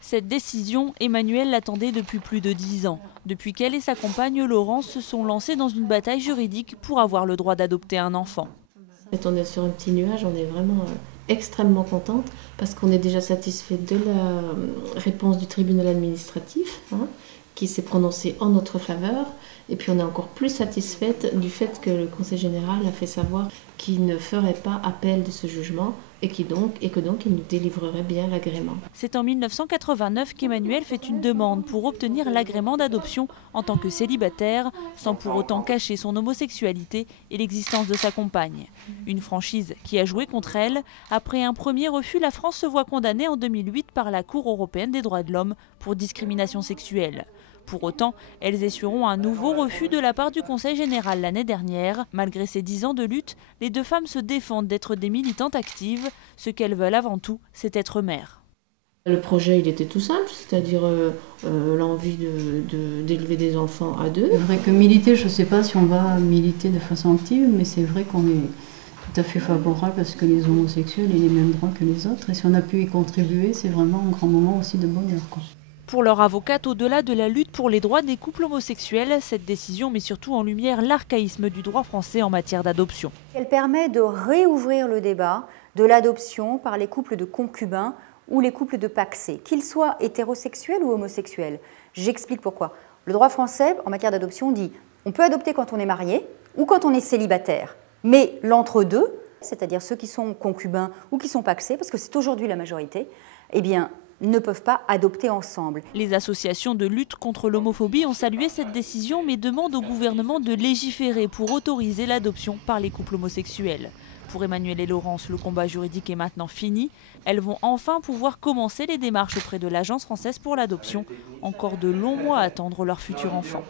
Cette décision, Emmanuelle l'attendait depuis plus de 10 ans. Depuis qu'elle et sa compagne Laurence se sont lancés dans une bataille juridique pour avoir le droit d'adopter un enfant. On est sur un petit nuage, on est vraiment extrêmement contente parce qu'on est déjà satisfait de la réponse du tribunal administratif qui s'est prononcé en notre faveur. Et puis on est encore plus satisfaite du fait que le Conseil général a fait savoir qu'il ne ferait pas appel de ce jugement et que donc il nous délivrerait bien l'agrément. C'est en 1989 qu'Emmanuelle fait une demande pour obtenir l'agrément d'adoption en tant que célibataire, sans pour autant cacher son homosexualité et l'existence de sa compagne. Une franchise qui a joué contre elle. Après un premier refus, la France se voit condamnée en 2008 par la Cour européenne des droits de l'homme pour discrimination sexuelle. Pour autant, elles essuieront un nouveau refus de la part du Conseil général l'année dernière. Malgré ces 10 ans de lutte, les deux femmes se défendent d'être des militantes actives. Ce qu'elles veulent avant tout, c'est être mères. Le projet, il était tout simple, c'est-à-dire l'envie d'élever des enfants à deux. C'est vrai que militer, je ne sais pas si on va militer de façon active, mais c'est vrai qu'on est tout à fait favorable parce que les homosexuels aient les mêmes droits que les autres. Et si on a pu y contribuer, c'est vraiment un grand moment aussi de bonheur, quoi. Pour leur avocate, au-delà de la lutte pour les droits des couples homosexuels, cette décision met surtout en lumière l'archaïsme du droit français en matière d'adoption. Elle permet de réouvrir le débat de l'adoption par les couples de concubins ou les couples de pacsés, qu'ils soient hétérosexuels ou homosexuels. J'explique pourquoi. Le droit français en matière d'adoption dit on peut adopter quand on est marié ou quand on est célibataire, mais l'entre-deux, c'est-à-dire ceux qui sont concubins ou qui sont pacsés, parce que c'est aujourd'hui la majorité, eh bien, ne peuvent pas adopter ensemble. Les associations de lutte contre l'homophobie ont salué cette décision mais demandent au gouvernement de légiférer pour autoriser l'adoption par les couples homosexuels. Pour Emmanuelle et Laurence, le combat juridique est maintenant fini. Elles vont enfin pouvoir commencer les démarches auprès de l'Agence française pour l'adoption. Encore de longs mois à attendre leur futur enfant.